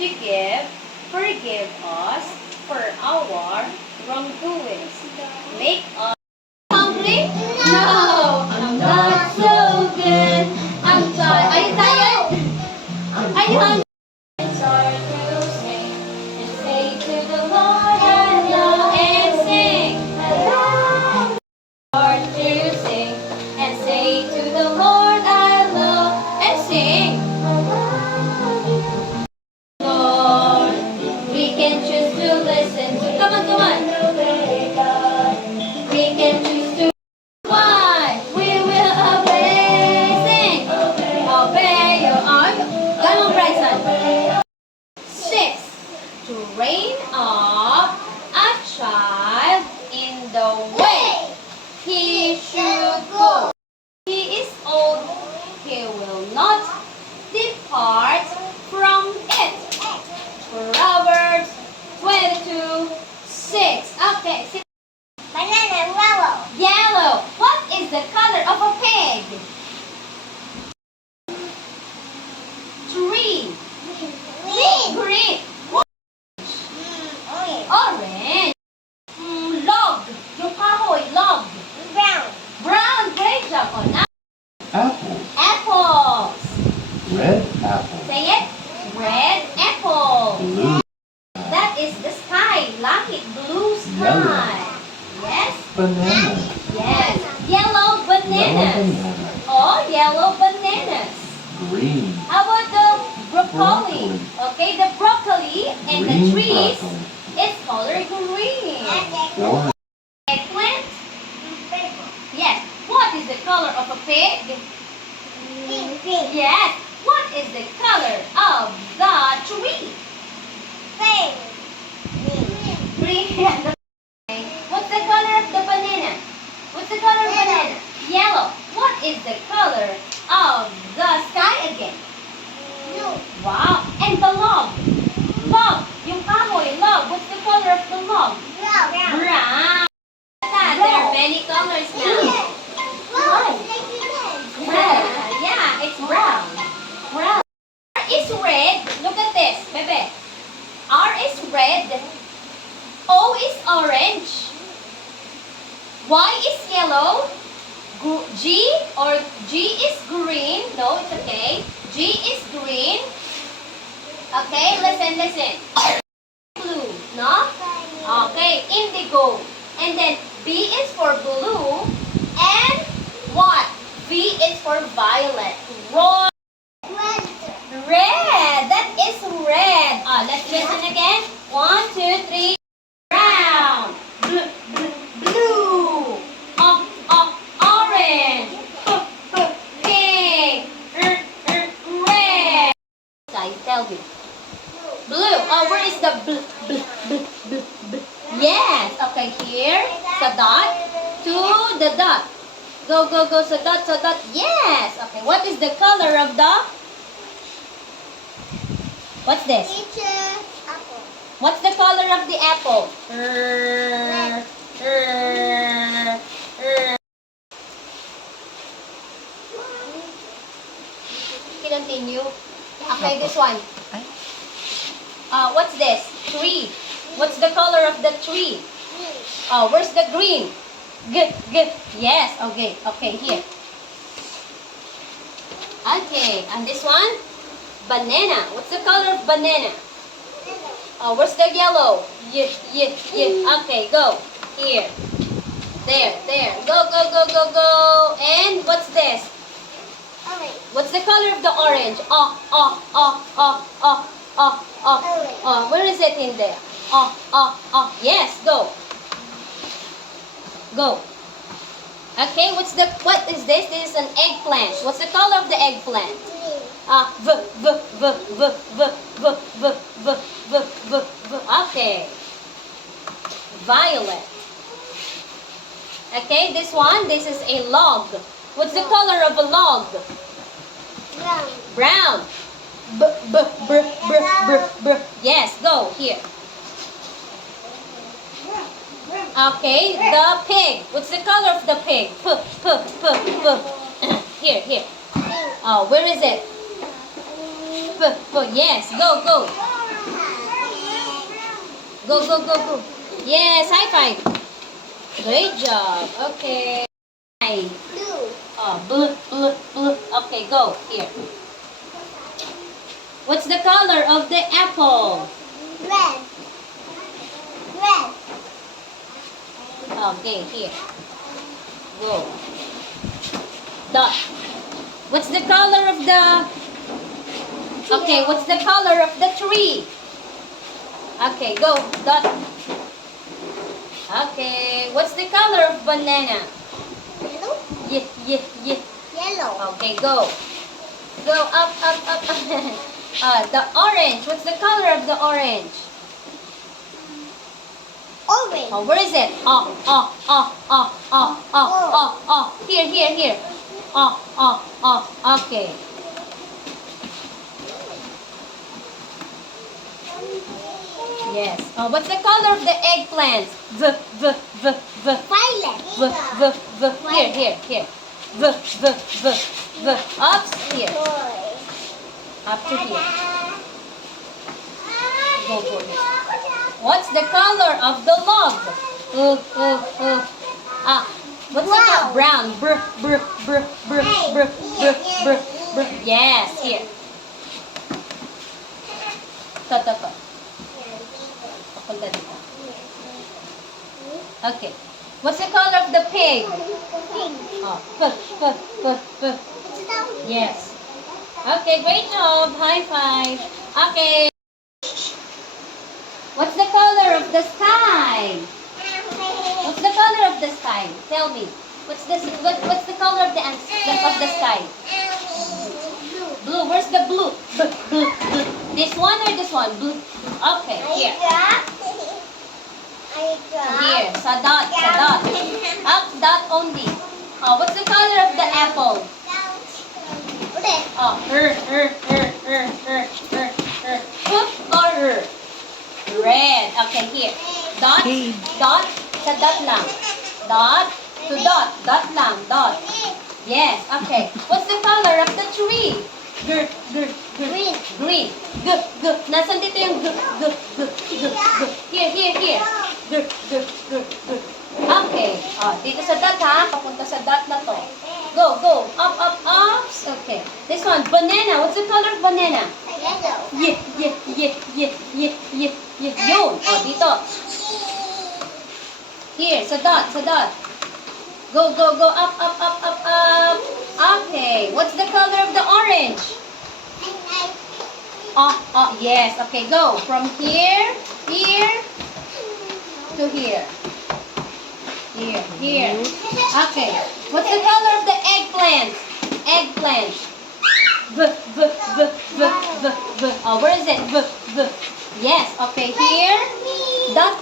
forgive us for our wrongdoings. Make us hungry? No, I'm not so good. I'm tired. Are you tired? Are you hungry? It's hard to sing and say to the Lord I love and sing. Hard to sing and say to the Lord I love and sing. Lord, we can choose to listen to. Come on, come on. We can choose to. Why? We will obey. Sing. Obey your arm. Come on, Bryson. 6. To train up a child in the way he should go. He is old, he will not depart from it. Proverbs 22:6. Okay, 6. Banana yellow. Yellow. What is the color of a pig? Tree. Green. Orange. Log. Yung kahoy, log. Brown. Brown. Great job. Oh, now, Apple. apples. Red apple. Say it. Red apple. Blue. That is the sky. Lucky blue sky. Yellow. Yes? Banana. Yes. Yellow bananas. Banana. Oh, yellow bananas. Green. How about the broccoli? Okay, the broccoli and the Green trees broccoli. is color green. Orange. Eggplant? Yes. What is the color of a pig? Pink. Yes. What is the color of the tree? Pink. Green. Okay. What's the color of the banana? What's the color of banana? Yellow. What is the color of the sky again? Blue. Wow. And the log. Log. Yung kahoy, log. What's the color of the log? Brown. Brown. There are many colors now. Brown. Yeah, it's brown. Brown. R is red. Look at this, bebe. R is red. O is orange. Y is yellow. G is green. No, it's okay. G is green. Okay, listen. Blue, no? Okay, indigo. And then B is for blue. And what? V is for violet. Red. That is red. Let's listen again. 1, 2, 3. Brown. Blue. Orange. Pink. Red. Guys, tell me. Blue. Where is the blue? Yes. Okay, here. Sa dot. To the dot. Go. Sa dot. Yes. Okay, what is the color of the... What's this? Apple. What's the color of the apple? Continue. Okay, this one. What's this? Tree. What's the color of the tree? Where's the green? Good. Yes. Okay, here. Okay, and this one? Banana. What's the color of banana? Where's the yellow? Yeah. Okay, go. Here. There. Go. And what's this? Orange. What's the color of the orange? Where is it in there? Yes, go. Okay, what is this? This is an eggplant. What's the color of the eggplant? Okay. Violet. Okay, this is a log. What's the color of a log? Brown. Brown. Yes, go here. Okay, the pig. What's the color of the pig? Here. Where is it? Yes, go. Go, go, go, go. Yes, high five. Great job. Okay. Blue. Oh, blue, blue, blue. Okay, go. Here. What's the color of the apple? Red. Red. Okay, here. Go. Dot. What's the color of the... Okay, what's the color of the tree? Okay, go. Dot. Okay, what's the color of banana? Yellow. Yeah, yeah, yeah. Yellow. Okay, go. Go up, up, up, up. The orange. What's the color of the orange? Orange. Oh, where is it? Oh. Here, here, here. Okay. Yes. Oh, what's the color of the eggplant? Violet. Here, here, here. Up here. Up to here. Go for it. What's the color of the log? What's the color? Brown. Yes, here. To. Papunta dito. Okay. What's the color of the pig? Pink. Oh, yes. Okay, great job. High five. Okay. What's the color of the sky? What's the color of the sky? Tell me. What's the color of the sky? Blue. Where's the blue? Blue. This one or this one? Blue. Okay, here. Here. Sa dot. Up, dot only. Oh, what's the color of the apple? Oh, Hook or her? Red. Okay, here. Dot. Sa dot lang. Dot to dot. Dot lang. Dot. Yes. Okay. What's the color of the tree? Green. Green. Nasaan dito yung Here. Okay. Oh, dito sa dot ha. Papunta sa dot na to. Go. Up. Okay. This one. Banana. What's the color of banana? Yellow. Yeah. Yun. Oh, dito. Here, sa dot. Go. Up. Okay. What's the color of the orange? Yes. Okay, go. From here to here. Here. Okay. What's the color of the eggplant? Oh, where is it? Yes. Okay, here. Dot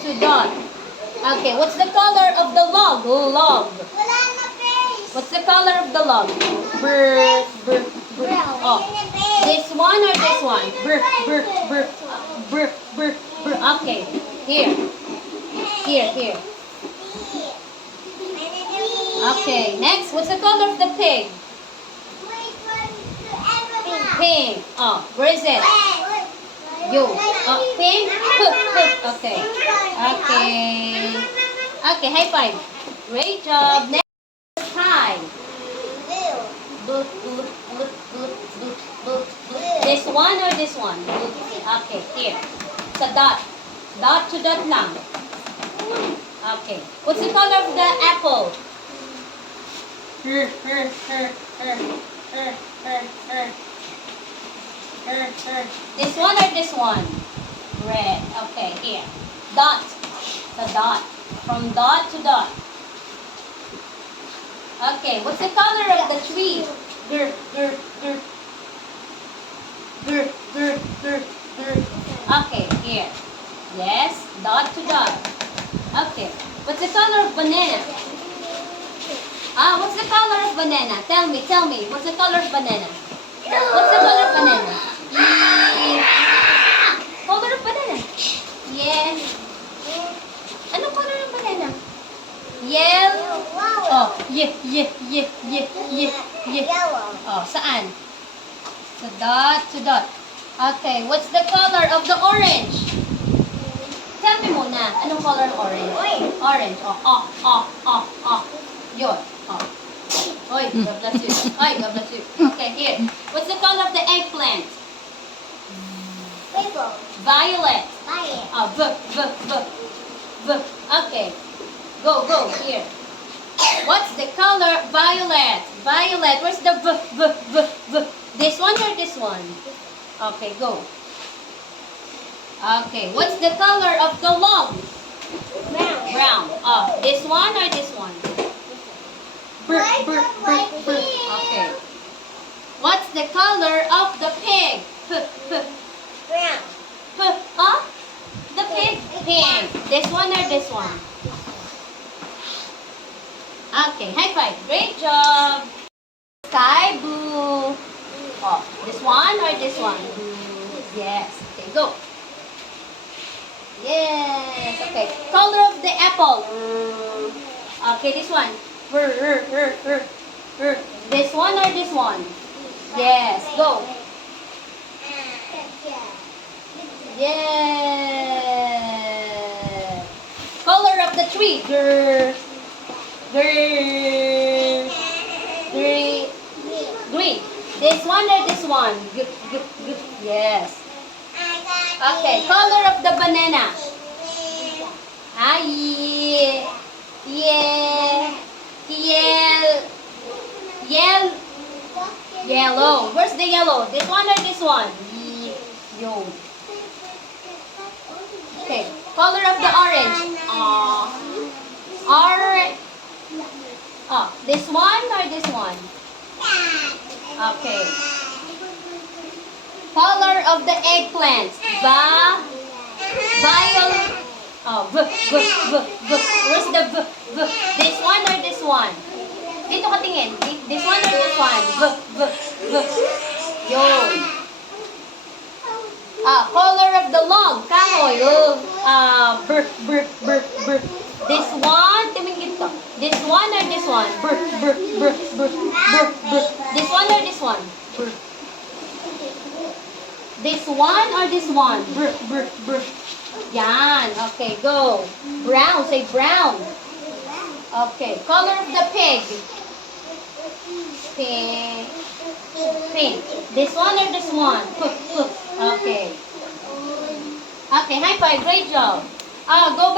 to dot. Okay, what's the color of the log? What's the color of the log? Oh, this one or this one? Okay, here. Okay, next, what's the color of the pig? Pink. Oh, where is it? Pink. Okay. Okay, high five. Great job. Next, sky. Blue. This one or this one? Blue. Okay, here. Sa dot. Dot to dot lang. Okay. What's the color of the apple? This one or this one? Red. Okay, here. Dot. The dot. From dot to dot. Okay, what's the color of the tree? Okay, here. Yes, dot to dot. Okay, what's the color of banana? What's the color of banana? Tell me. What's the color of banana? What's the color of banana? Color of banana? Yes. Anong color ng banana? Yellow. Oh, yeah. Yellow. Oh, saan? Sa dot to dot. Okay, what's the color of the orange? Tell me muna, anong color ng orange? Orange. Oh. Yun. Oh. Oy, God bless you. Oy, God bless you. Okay, here. What's the color of the eggplant? Purple. Violet. Violet. Oh, V. Okay. Go, here. What's the color? Violet. Violet. Where's the V? This one or this one? Okay, go. Okay, what's the color of the log? Brown. Brown. Oh, this one or this one? Why the white here? Okay. What's the color of the pig? Brown. Huh? The pig? Pink. This one or this one? Okay, high five. Great job. Sky blue. Oh, this one or this one? Yes. Okay, go. Yes. Okay. Color of the apple. Okay, this one. This one or this one? Yes. Go. Yes. Color of the tree. Green. This one or this one? Yes. Okay. Color of the banana. Yellow. Where's the yellow? This one or this one? Yo. Okay. Color of the orange. This one or this one? Okay. Color of the eggplant. Violet. Where's the V? This one or this one? Dito ka tingin. This one or this one? Yun. Color of the log. Kahoy. This one. Tumingin ka. This one or this one? This one or this one? This one or this one? Yan. Okay, go. Brown. Say brown. Okay. Color of the pig. Pink. This one or this one? Okay. Okay, high five. Great job. Go back.